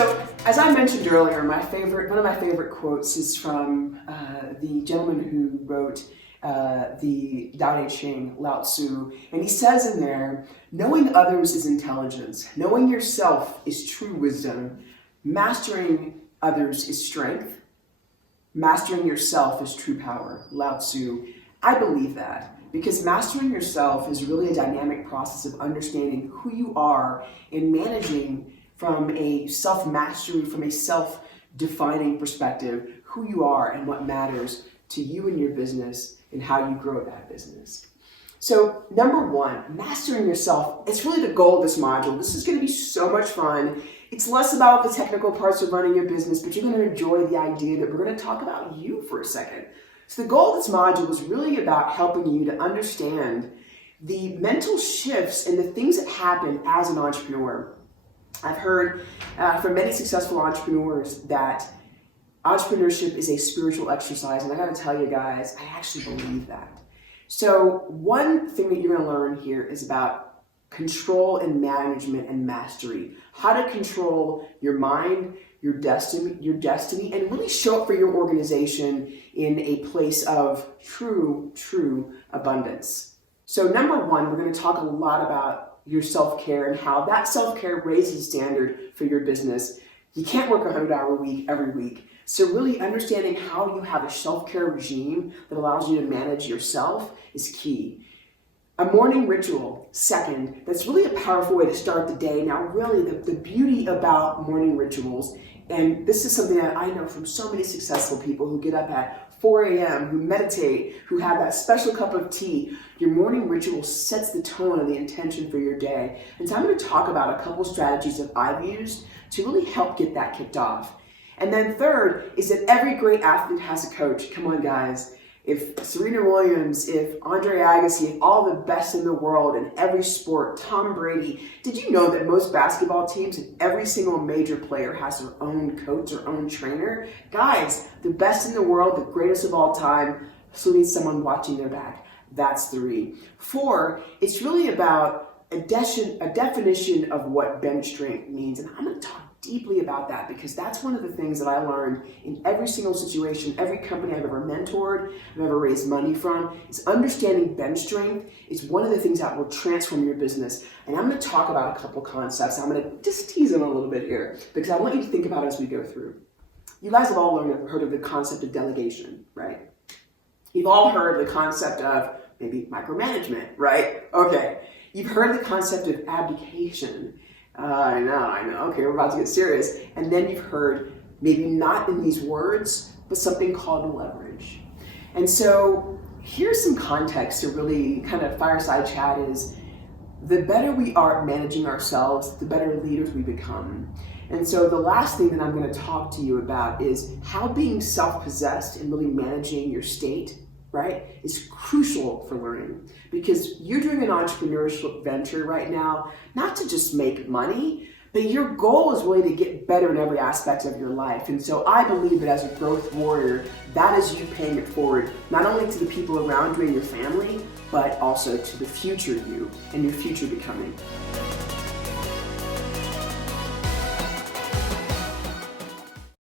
So, as I mentioned earlier, one of my favorite quotes is from the gentleman who wrote the Tao Te Ching, Lao Tzu, and he says in there, knowing others is intelligence, knowing yourself is true wisdom, mastering others is strength, mastering yourself is true power. Lao Tzu. I believe that because mastering yourself is really a dynamic process of understanding who you are and managing from a self-mastery, from a self-defining perspective, who you are and what matters to you and your business and how you grow that business. So number one, mastering yourself. It's really the goal of this module. This is going to be so much fun. It's less about the technical parts of running your business, but you're going to enjoy the idea that we're going to talk about you for a second. So the goal of this module is really about helping you to understand the mental shifts and the things that happen as an entrepreneur. I've heard from many successful entrepreneurs that entrepreneurship is a spiritual exercise, and I gotta tell you guys, I actually believe that. So one thing that you're gonna learn here is about control and management and mastery. How to control your mind, your destiny, and really show up for your organization in a place of true abundance. So number one, we're gonna talk a lot about your self-care and how that self-care raises the standard for your business. You can't work a 100-hour week every week. So really understanding how you have a self-care regime that allows you to manage yourself is key. A morning ritual, second, that's really a powerful way to start the day. Now really the beauty about morning rituals, and this is something that I know from so many successful people who get up at 4 a.m., who meditate, who have that special cup of tea. Your morning ritual sets the tone and the intention for your day. And so I'm going to talk about a couple strategies that I've used to really help get that kicked off. And then third is that every great athlete has a coach. Come on, guys. If Serena Williams, if Andre Agassi, if all the best in the world in every sport, Tom Brady, did you know that most basketball teams and every single major player has their own coach, their own trainer? Guys, the best in the world, the greatest of all time, still needs someone watching their back. That's 3. 4, it's really about a definition of what bench strength means. And I'm going to talk deeply about that because that's one of the things that I learned in every single situation, every company I've ever mentored, I've ever raised money from, is understanding bench strength is one of the things that will transform your business. And I'm going to talk about a couple concepts. I'm going to just tease them a little bit here because I want you to think about it as we go through. You guys have all heard of the concept of delegation, right? You've all heard the concept of maybe micromanagement, right? Okay. You've heard the concept of abdication. I know. Okay, we're about to get serious. And then you've heard, maybe not in these words, but something called leverage. And so here's some context to really kind of fireside chat is, the better we are at managing ourselves, the better leaders we become. And so the last thing that I'm going to talk to you about is how being self-possessed and really managing your state, right, is crucial for learning. Because you're doing an entrepreneurship venture right now, not to just make money, but your goal is really to get better in every aspect of your life. And so I believe that as a growth warrior, that is you paying it forward, not only to the people around you and your family, but also to the future you and your future becoming.